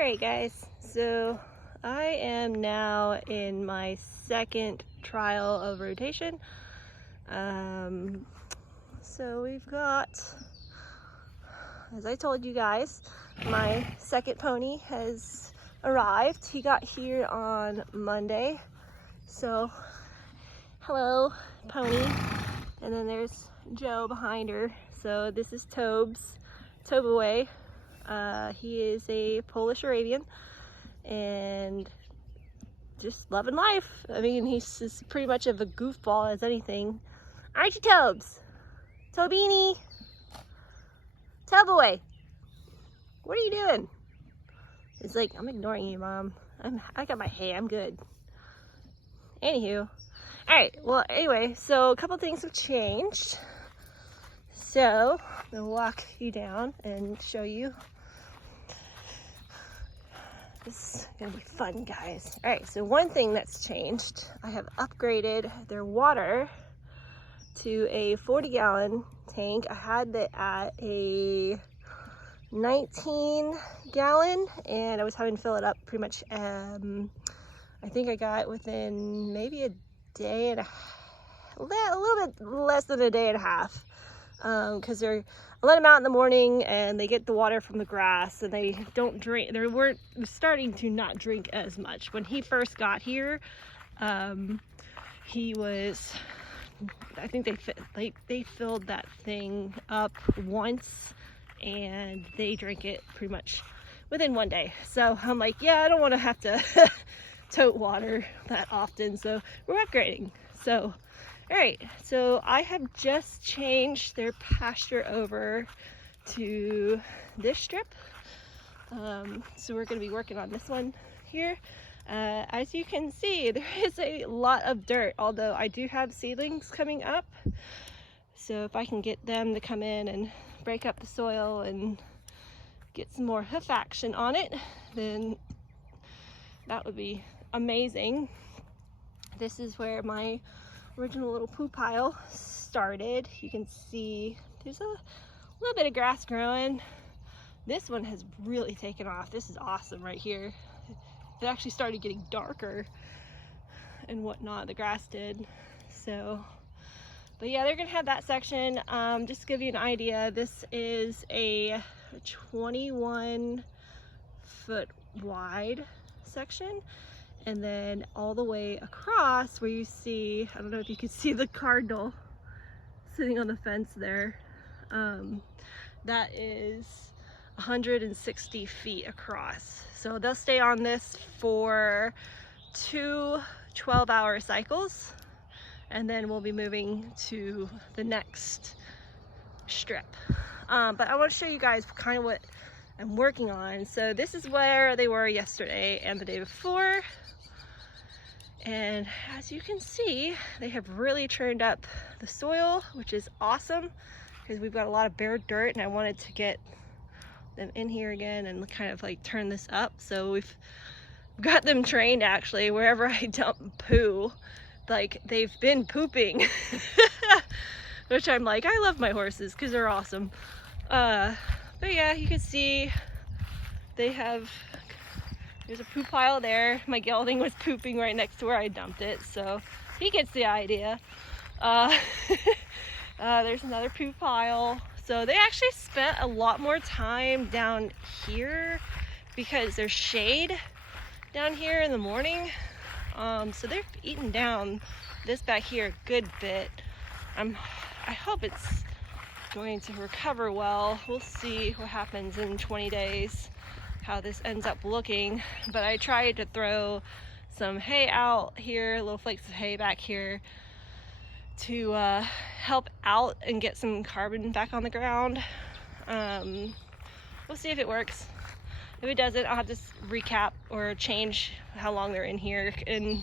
Alright guys, so I am now in my second trial of rotation. So we've got, as I told you guys, my second pony has arrived. He got here on Monday. So, hello, Pony. And then there's Joe behind her. So this is Tobaway. He is a Polish Arabian and just loving life. I mean, he's as pretty much of a goofball as anything. Aren't you, Tobes? Tobini? Tobaway, what are you doing? It's like, I'm ignoring you, Mom. I got my hay, I'm good. Anywho, alright, well, anyway, so a couple things have changed. So, I'll walk you down and show you. This is gonna be fun, guys. Alright, so one thing that's changed, I have upgraded their water to a 40-gallon tank. I had it at a 19-gallon, and I was having to fill it up pretty much, I think I got within maybe a day and a little bit less than a day and a half. Because I let them out in the morning and they get the water from the grass and they don't drink. They weren't starting to not drink as much. When he first got here, he was, I think they filled that thing up once and they drank it pretty much within one day. So I'm like, yeah, I don't want to have to tote water that often. So we're upgrading. So alright, so I have just changed their pasture over to this strip. So we're going to be working on this one here. As you can see, there is a lot of dirt, although I do have seedlings coming up. So if I can get them to come in and break up the soil and get some more hoof action on it, then that would be amazing. This is where my original little poo pile started. You can see there's a little bit of grass growing. This one has really taken off. This is awesome right here. It actually started getting darker and whatnot, the grass did. So, but yeah, they're gonna have that section. Just to give you an idea, this is a 21-foot wide section. And then all the way across where you see, I don't know if you can see the cardinal sitting on the fence there. That is 160 feet across. So they'll stay on this for 2 12-hour cycles. And then we'll be moving to the next strip. But I want to show you guys kind of what I'm working on. So this is where they were yesterday and the day before. And as you can see, they have really churned up the soil, which is awesome because we've got a lot of bare dirt and I wanted to get them in here again and kind of like turn this up. So we've got them trained actually, wherever I dump poo, like they've been pooping, which I'm like, I love my horses because they're awesome. But yeah, you can see they have, there's a poo pile there. My gelding was pooping right next to where I dumped it, so he gets the idea. There's another poo pile. So they actually spent a lot more time down here because there's shade down here in the morning. So they've eaten down this back here a good bit. I hope it's going to recover well. We'll see what happens in 20 days. How this ends up looking, but I tried to throw some hay out here, little flakes of hay back here to help out and get some carbon back on the ground. We'll see if it works. If it doesn't, I'll have to recap or change how long they're in here and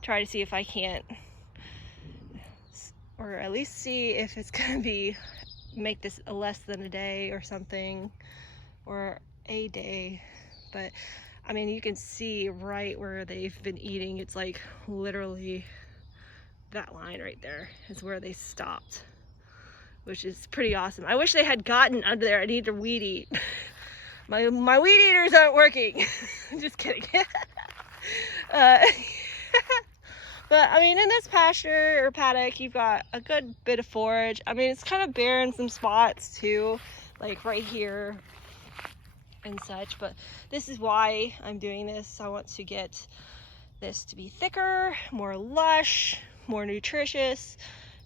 try to see if I can't, or at least see if it's gonna be make this a less than a day or something, or a day. But I mean, you can see right where they've been eating. It's like literally that line right there is where they stopped, which is pretty awesome. I wish they had gotten under there. I need to weed eat. my weed eaters aren't working. Just kidding. But I mean, in this pasture or paddock, you've got a good bit of forage. I mean, it's kind of bare in some spots too, like right here and such, but this is why I'm doing this. I want to get this to be thicker, more lush, more nutritious,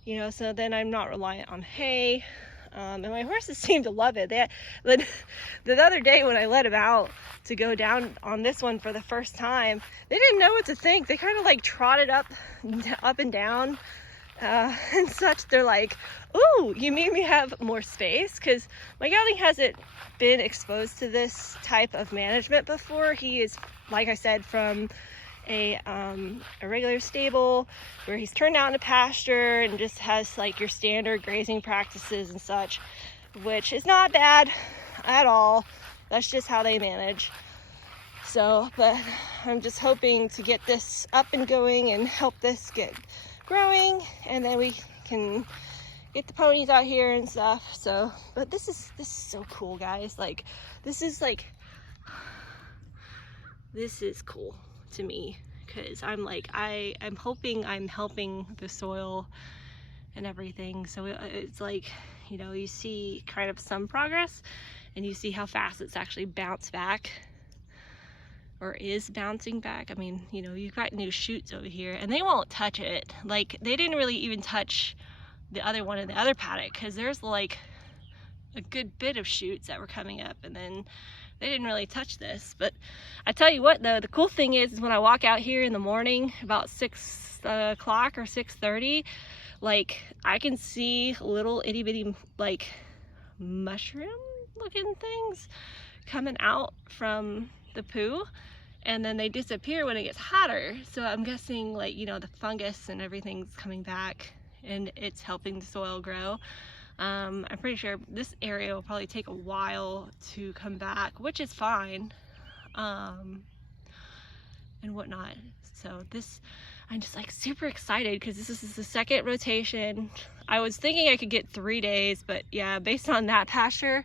you know, so then I'm not reliant on hay. And my horses seem to love it. The other day when I let them out to go down on this one for the first time, they didn't know what to think. They kind of like trotted up and down and such. They're like, "Ooh, you mean we have more space?" Because my gelding hasn't been exposed to this type of management before. He is, like I said, from a regular stable where he's turned out into pasture and just has like your standard grazing practices and such, which is not bad at all. That's just how they manage. So, but I'm just hoping to get this up and going and help this get growing, and then we can get the ponies out here and stuff. So, but this is so cool, guys. Like, this is cool to me, because I'm like, I'm hoping I'm helping the soil and everything. So it's like, you know, you see kind of some progress, and you see how fast it's actually bounced back, or is bouncing back. I mean, you know, you've got new shoots over here, and they won't touch it. Like, they didn't really even touch the other one in the other paddock, because there's like a good bit of shoots that were coming up, and then they didn't really touch this. But I tell you what, though, the cool thing is when I walk out here in the morning about 6 o'clock or 6:30, like, I can see little itty bitty like mushroom looking things coming out from the poo, and then they disappear when it gets hotter. So I'm guessing, like, you know, the fungus and everything's coming back, and it's helping the soil grow. I'm pretty sure this area will probably take a while to come back, which is fine, and whatnot. So this, I'm just like super excited, because this is the second rotation. I was thinking I could get 3 days, but yeah, based on that pasture,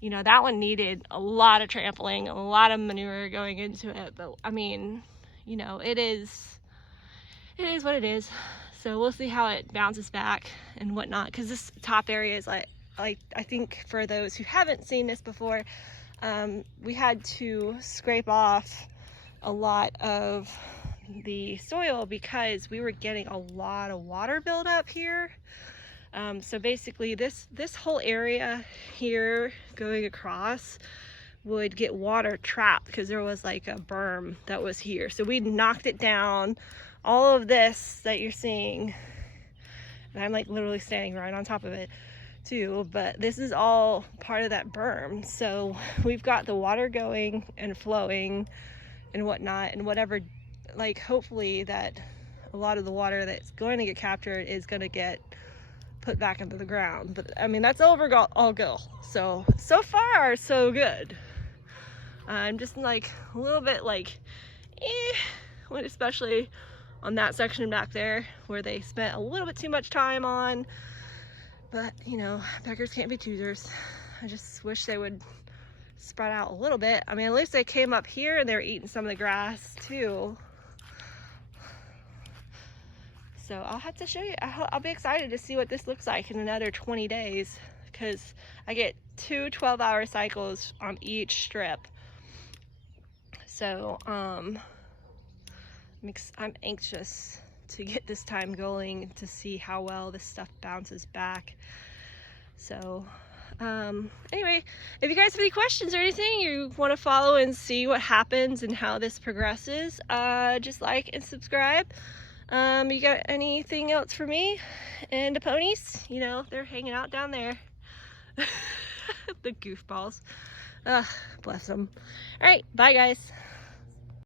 you know, that one needed a lot of trampling, a lot of manure going into it. But I mean, you know, it is what it is. So we'll see how it bounces back and whatnot, because this top area is like I think for those who haven't seen this before, we had to scrape off a lot of the soil because we were getting a lot of water buildup here. So basically this whole area here going across would get water trapped because there was like a berm that was here. So we knocked it down. All of this that you're seeing, and I'm like literally standing right on top of it too, but this is all part of that berm. So we've got the water going and flowing and whatnot, and whatever, like, hopefully that a lot of the water that's going to get captured is going to get put back into the ground. But I mean, that's all go. So far so good. I'm just like a little bit like especially on that section back there where they spent a little bit too much time on. But you know, beggars can't be choosers. I just wish they would spread out a little bit. I mean, at least they came up here and they were eating some of the grass too. So I'll have to show you. I'll be excited to see what this looks like in another 20 days, because I get 2 12-hour cycles on each strip. So I'm anxious to get this time going to see how well this stuff bounces back. So anyway, if you guys have any questions or anything, you want to follow and see what happens and how this progresses, just like and subscribe. You got anything else for me and the ponies? You know, they're hanging out down there. The goofballs. Bless them. All right, bye guys.